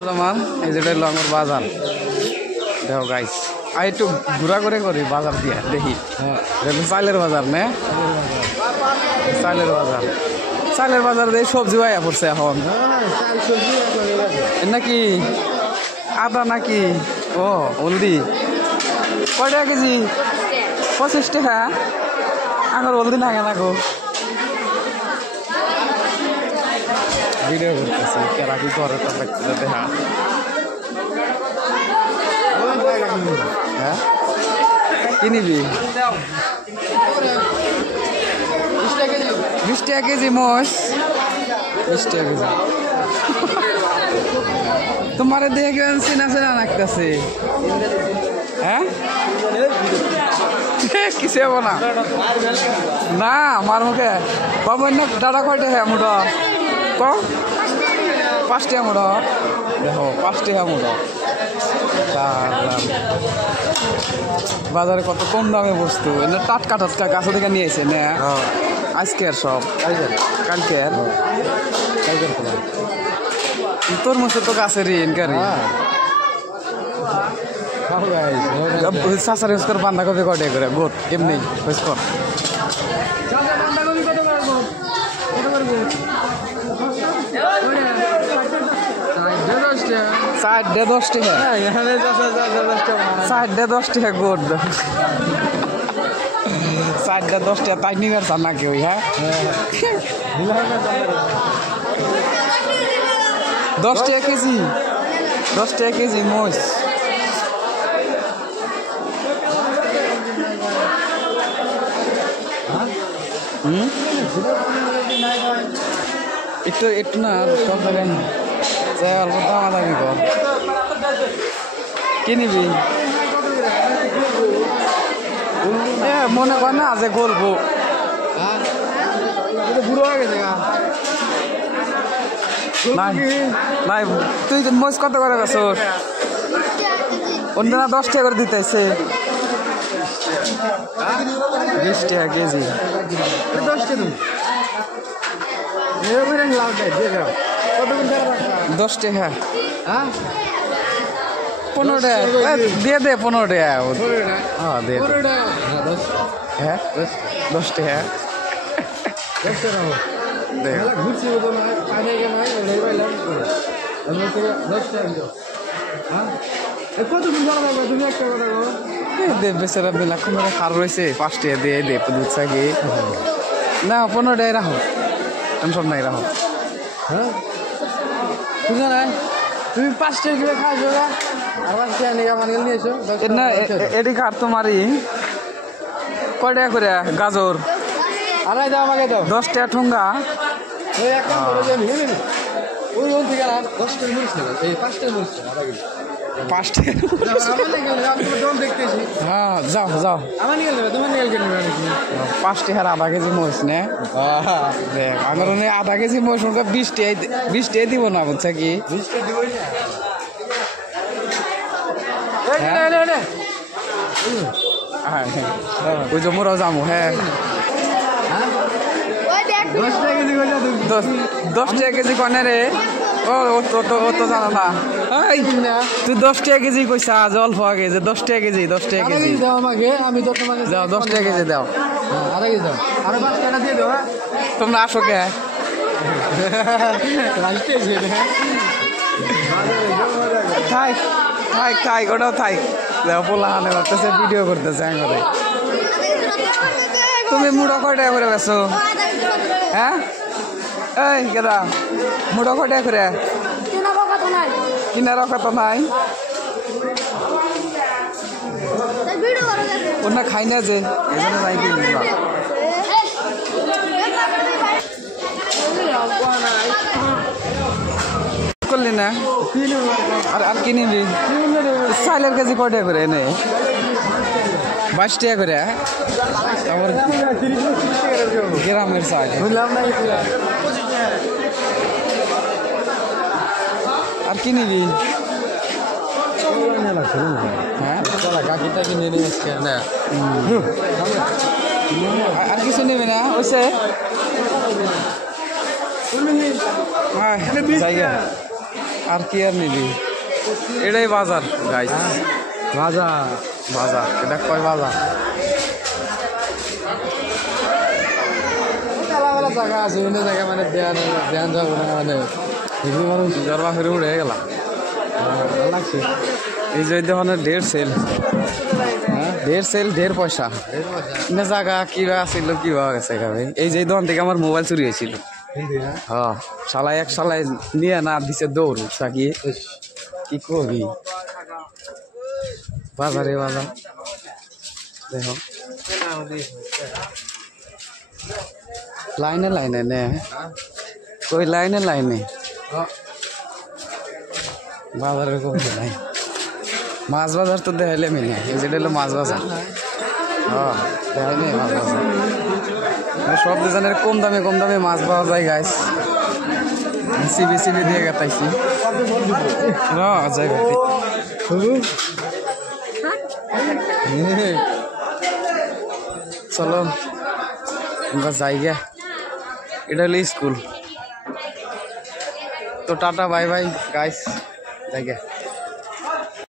এই যেটা হলো আমার বাজার দেখো গাইস আর একটু ঘোরা করে করি বাজার দিয়ে দেখি চাইলের বাজার নে চাইলের বাজার দিয়ে সবজি ভাইয়া পড়ছে এখন নাকি আদা নাকি ও হলদি কয় টাকা কেজি 25 টাকা আমার হলদি না কেন গো ভিডিও করতেছি কেরা কি করে দেখা হ্যাঁ কি নিবি 20 টাকা কেজি মোষ 20 টাকা কেজি তোমার দেখে কেমন চেনা চেনা লাগতেছে হ্যাঁ কিসে হবো না না আমার মুখে বাবা না দাদা কয়টা হ্যাঁ মুঠো ক 5 টাকা মুঠো দেখো 5 টাকা মুঠো বাজারে কত কম দামে বস্তু টাটকা টাটকা গাছ থেকে নিয়েছে না আজকের সব কালকের তোর মতো তো গাছের ইনকারি সাসার ইউজ করে বান্ধাকপি কটে করে গোট এমনি ইউজ কর সাড়ে 10 টাকা সাড়ে 10 টাকা গোট সাড়ে 10 টাকা তাই নিবার চান নাকি ওই হ্যাঁ 10 টাকা কেজি 10 টাকা কেজি মোষ একটু না সব জায়গায় যাই অল্প দামাদামি কর কি নিবি মনে কর না যে গল্প বুড়ো হয়ে গেছে নাই তুই মোষ কত করে গেছ অন্য 10 টাকা করে দিতেছে 20 টাকা কেজি 10 টাকা 15 টাকা দিয়ে দে 15 টাকা হ্যাঁ দে হ্যাঁ 10 টাকা বেচারা বেলা কোনো খার রয়েছে 5 টাকা দিয়ে দে দুধ চাকি না 15 টাকা রাখো টেনশন নাই রাখো হ্যাঁ বুঝো না তুমি 5 টাকা কিলো খাইছো না আর 5 টাকা নিয়ে মানগেল নিয়েছো না এডি খার তোমারই কয় টাকা করে গাজর আড়াই দাও আমাকে দাও 10 টাকা ঠোঙ্গা ওই এক কাম করে দেন ওই ওন থেকে না 10 টাকা মুড়ছে এই 5 টাকা মুড়ছে আড়াই কিলো 5 টাকা আমানে গেল আমি দম দেখতেছি হ্যাঁ যাও যাও আমানে গেল তুমি নিয়ে গেল 5 টাকা আধা কেজি মোষ নে দেখ আমার নে আধা কেজি মোষ ওটা 20 টাকা দিব না বুঝছ কি 20 টাকা দিবই না হ্যাঁ ওই যে মোরা যাবো হ্যাঁ 10 টাকা কেজি কনে রে ও তো জানা না তুই 10 টাকা কেজি কইছা আজ অল্প আগে যে 10 টাকা কেজি 10 টাকা কেজি দাও আমাকে আমি তো তোমাকে দাও 10 টাকা কেজি দাও আধা কেজি দাও আর 5 টাকা দিয়ে দাও তোমরা আসো কে লাস্টে এসে থাই ওটাও থাই দেখো পোলা হানে করতেছে ভিডিও করতেছে করে তুমি মুড়ো কয় টাকা করে বেছো হ্যাঁ এই কেদা মুড়ো কয় টাকা করে কিনার কথা নাই ওনা খাই না যে এই জন্য নাই কিনবা করলি না আর কি নিবি চাইলের কেজি কয় টাকা করে এনে 22 টাকা করে আবার গ্রামের চাইল আর কি নিবি হ্যাঁ কাকিটা কিনে নিয়ে আসছে না আর কিছু নেবে না ওইসে হ্যাঁ আর কি আর নিবি এটাই বাজার গাইস বাজার বাজার এটা কয় বাজার আলাদা জায়গা আছে বিভিন্ন জায়গা মানে ধ্যান ধ্যান যাবো না মানে হিন্দু মানুষ জরবা ফেরে উড়ে গেলাম ভালো লাগছে এই যে মানে 1.5 সেল হ্যাঁ 1.5 সেল 1.5 পয়সা না জায়গা কিবা ছিল কিবা গেছে ভাই এই যে দোকান থেকে আমার মোবাইল চুরি হয়েছিল হ্যাঁ শালায় এক শালায় নিয়ে না দিছে দৌড় সাকিয়ে কি করবি বাজারে বাজার দেখো লাইনে লাইনে নে কই লাইনে লাইনে বাজারের কমতে নাই মাছ বাজার তো দেখাইলে মিলে এই যেটা হলো মাছ বাজার হ্যাঁ দেখাইলে মাছ বাজার সব দোকানের কম দামে মাছ পাওয়া যায় গাইস সিবি দিয়ে গেতাইছি যাই ভাই চলো আমরা যাই গে এটা হলো স্কুল তো টাটা বাই বাই গাইস যাই গে